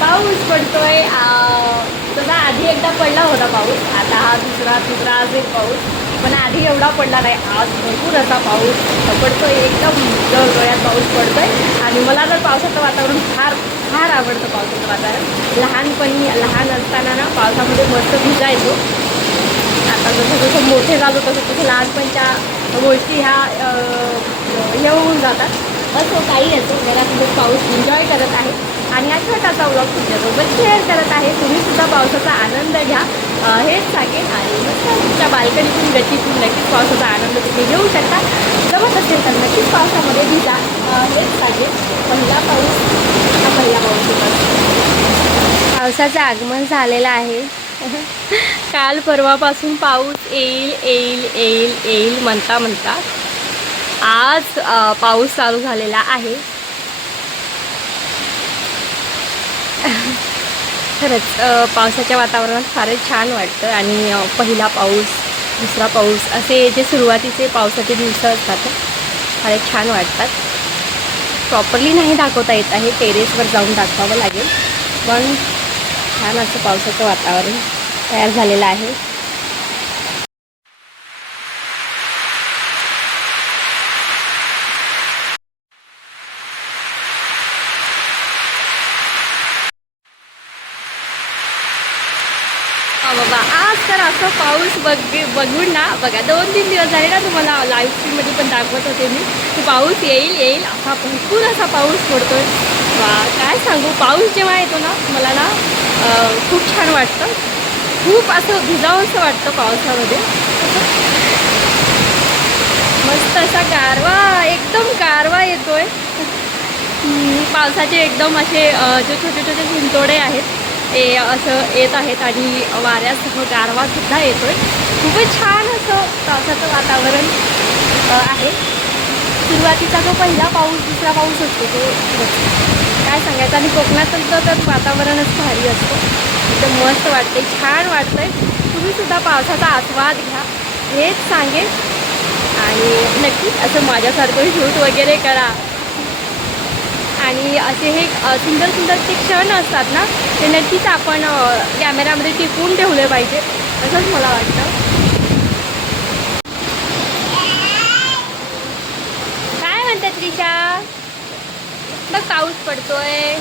पाऊस पडतोय. तसा आधी एकदा पडला होता पाऊस. आता हा दुसरा तिसरा आज एक पाऊस. पण आधी एवढा पडला नाही. आज भरपूर असा पाऊस पडतोय. एकदम डोळ्यात पाऊस पडतोय. आणि मला तर पावसाचं वातावरण फार फार आवडतं पावसाचं वातावरण लहानपणी लहान असताना ना पावसामध्ये मस्त भिजायचो आता जसं जसं मोठे झालो तसं तसं लहानपणच्या गोष्टी ह्या हे होऊन जातात. असो काही असो घरासोबत पाऊस एन्जॉय करत आहे. आणि हा छोटासा व्लॉग तुमच्यासोबत शेअर करत आहे. तुम्ही सुद्धा पावसाचा आनंद घ्या. हेच सांगेन. आणि मस्त तुमच्या बाल्कनीतून गच्चीतून नक्कीच पावसाचा आनंद तुम्ही घेऊ शकता. जमत असेल तर नक्कीच पावसामध्ये भिजा. हेच सांगेन. पहिला पाऊस हा पहिला पाऊस पावसाचं आगमन झालेलं आहे. काल परवापासून पाऊस येईल येईल येईल येईल म्हणता म्हणता. आज पाऊस चालू झालेला आहे. खरंच पावसाच्या वातावरणात फारच छान वाटतं आणि पहिला पाऊस दुसरा पाऊस असे जे सुरुवातीचे पावसाचे दिवस असतात फारच छान वाटतात. प्रॉपरली नाही दाखवता येत आहे टेरेसवर जाऊन दाखवावं लागेल. पण छान असं पावसाचं वातावरण तयार झालेलं आहे. हा बाबा आज तर असं पाऊस बघ बघून ना बघा दोन तीन दिवस झाले ना तुम्हाला लाईव्ह स्ट्रीममध्ये पण दाखवत होते मी की पाऊस येईल येईल असा भरपूर असा पाऊस पडतोय. वा काय सांगू पाऊस जेव्हा येतो ना मला ना खूप छान वाटतं. खूप असं भिजावंसं वाटतं पावसामध्ये. मस्त असा गारवा एकदम गारवा येतोय. पावसाचे एकदम असे जे छोटे छोटे झुंतोडे आहेत ते असं येत आहेत आणि वाऱ्यासह गारवासुद्धा येतो आहे खूपच छान असं पावसाचं वातावरण आहे. सुरुवातीचा जो पहिला पाऊस दुसरा पाऊस असतो तो काय सांगायचं? आणि कोकणातलं तर वातावरणच भारी असतं. एकदम मस्त वाटते छान वाटतं तुम्ही सुद्धा पावसाचा आस्वाद घ्या. हेच सांगेन. आणि नक्कीच असं माझ्यासारखं शूट वगैरे करा. आणि असे हे सुंदर सुंदर ते क्षण असतात ना ते नक्कीच आपण कॅमेऱ्यामध्ये टिपून ठेवले पाहिजे असंच मला वाटतं. काय म्हणतात त्रिशा? बघ पाऊस पडतोय.